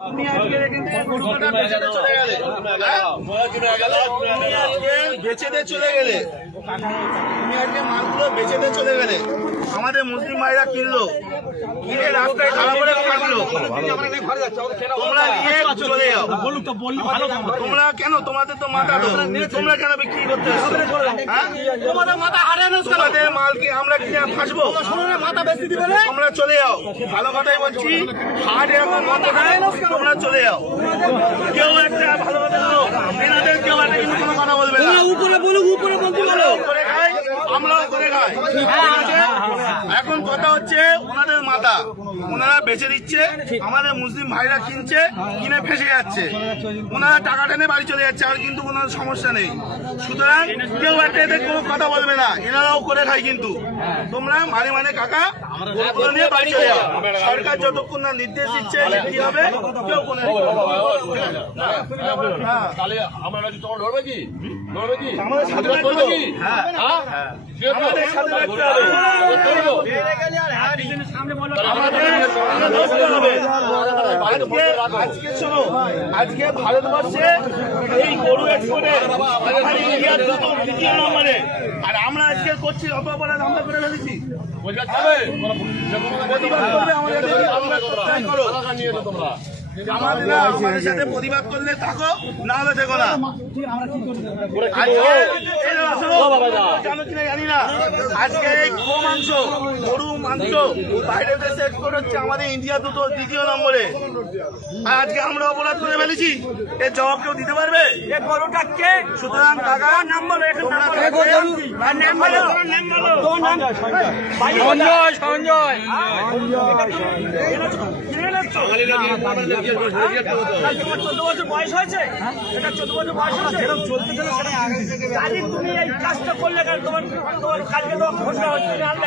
তুমি আজকে এখান থেকে গরু কাটা বেচে চলে গেলে, বেচে দিয়ে চলে গেলে, তুমি আজকে মালগুলো বেচে দিয়ে চলে গেলে, আমাদের মুসলিম ভাইরা কিনলো, কিনে রাস্তায় খারাপ করে কাটলো, তোমরা নিয়ে চলে যাও। তোমরা কেন, তোমাদের তো মাথা তো, তোমরা কেন বিক্রি করতে তোমাদের মাথা হারানো, তোমাদের মাল কি আমরা কিনে ফাঁসবো? মাথা বেশি দিবে, তোমরা চলে যাও। ভালো কথাই বলছি, হাট এরকম মাথা দেয়, তোমরা চলে যাও। কেউ একটা ভালো কথা বলো, এনাদের কেউ একটা কিন্তু কোনো কথা বলবে না। উপরে বলুক, উপরে বলতে বলো, করে খাই, আমরাও করে খাই। এখন কথা হচ্ছে ওনাদের মাথা, ওনারা বেচে দিচ্ছে, আমাদের মুসলিম ভাইরা কিনছে, কিনে ফেসে যাচ্ছে, ওনারা টাকা টেনে বাড়ি চলে যাচ্ছে, আর কিন্তু কোনো সমস্যা নেই। সুতরাং কেউ একটা এদের কোনো কথা বলবে না, এনারাও করে খায়। কিন্তু তোমরা মানে মানে কাকা নিয়ে বাড়ি চলে যাও। সরকার যতক্ষণ না নির্দেশ দিচ্ছে কি হবে, কেউ কোনো আমাদের সাথে আজকে শোনো, আজকে ভারতবর্ষে এই গরু এক্সপোর্টে ইন্ডিয়ার দ্বিতীয় নম্বরে, আর আমরা আজকে করছি অত অপরাধ আমরা করে ফেলেছি। আমাদের সাথে প্রতিবাদ করলে থাকো, না হলে দেখো না। জানি না আজকে এই গো মাংস, গরু মাংস বাইরের দেশে এক্সপোর্ট হচ্ছে, আমাদের ইন্ডিয়া দ্বিতীয় নম্বরে। আর আজকে আমরা অপরাধ করে ফেলেছি, এর জবাব কেউ দিতে পারবে? সুতরাং কাকা নাম বলো, সঞ্জয় 14 বছর বয়স হয়েছে, এটা 14 বছর বয়স হয়েছে, তুমি এই কাজটা করলে তোমার কালকে তো ঘটনা হচ্ছে, আমরা